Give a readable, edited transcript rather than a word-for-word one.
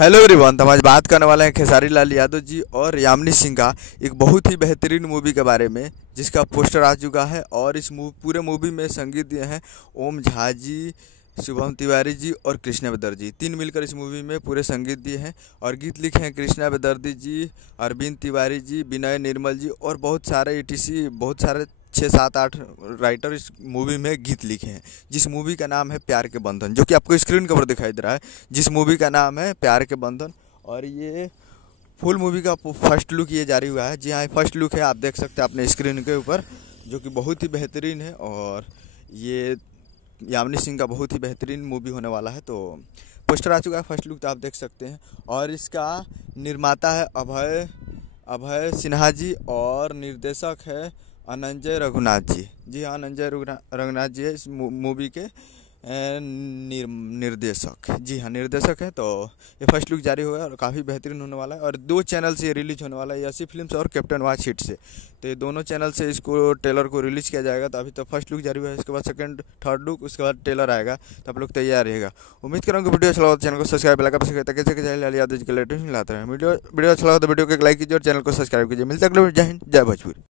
Hello everyone. तो हम आज बात करने वाले हैं खेसारी लाल यादव जी और यामिनी सिंह का एक बहुत ही बेहतरीन मूवी के बारे में, जिसका पोस्टर आ चुका है। और इस पूरे मूवी में संगीत दिए हैं ओम झा जी, शुभम तिवारी जी और कृष्णा बेदर्जी जी। तीन मिलकर इस मूवी में पूरे संगीत दिए हैं। और गीत लिखे हैं कृष्णा बेदर्जी जी, अरविंद तिवारी जी, विनय निर्मल जी और बहुत सारे ईटीसी, बहुत सारे 6 7 8 राइटर इस मूवी में गीत लिखे हैं। जिस मूवी का नाम है प्यार के बंधन, जो कि आपको स्क्रीन के ऊपर दिखाई दे रहा है। जिस मूवी का नाम है प्यार के बंधन। और ये फुल मूवी का फर्स्ट लुक ये जारी हुआ है। जी हाँ, फर्स्ट लुक है, आप देख सकते हैं अपने स्क्रीन के ऊपर, जो कि बहुत ही बेहतरीन है। और ये यामिनी सिंह का बहुत ही बेहतरीन मूवी होने वाला है। तो पोस्टर आ चुका है, फर्स्ट लुक तो आप देख सकते हैं। और इसका निर्माता है अभय अभय सिन्हा जी और निर्देशक है अनंजय रघुनाथ जी। जी हाँ, अनंजय रघुनाथ जी है इस मूवी के निर्देशक। जी हाँ, निर्देशक है। तो ये फर्स्ट लुक जारी हुआ है और काफ़ी बेहतरीन होने वाला है। और 2 चैनल से ये रिलीज होने वाला है, यसी फिल्म्स और कैप्टन वाच हिट से। तो ये दोनों चैनल से इसको ट्रेलर को रिलीज किया जाएगा। तो अभी तो फर्स्ट लुक जारी हुआ है, इसके बाद सेकंड थर्ड लुक, उसके बाद ट्रेलर आएगा। तो आप लोग तैयार रहेगा। उम्मीद करूँगा वीडियो अच्छा लगा तो चैनल को सब्सक्राइब लगा यादव जी के लेटेस्ट मिलाते हैं। वीडियो अच्छा लगा तो वीडियो को एक लाइक कीजिए और चैनल को सब्सक्राइब कीजिए। मिलते हैं अगले वीडियो। जय हिंद, जय भोजपुरी।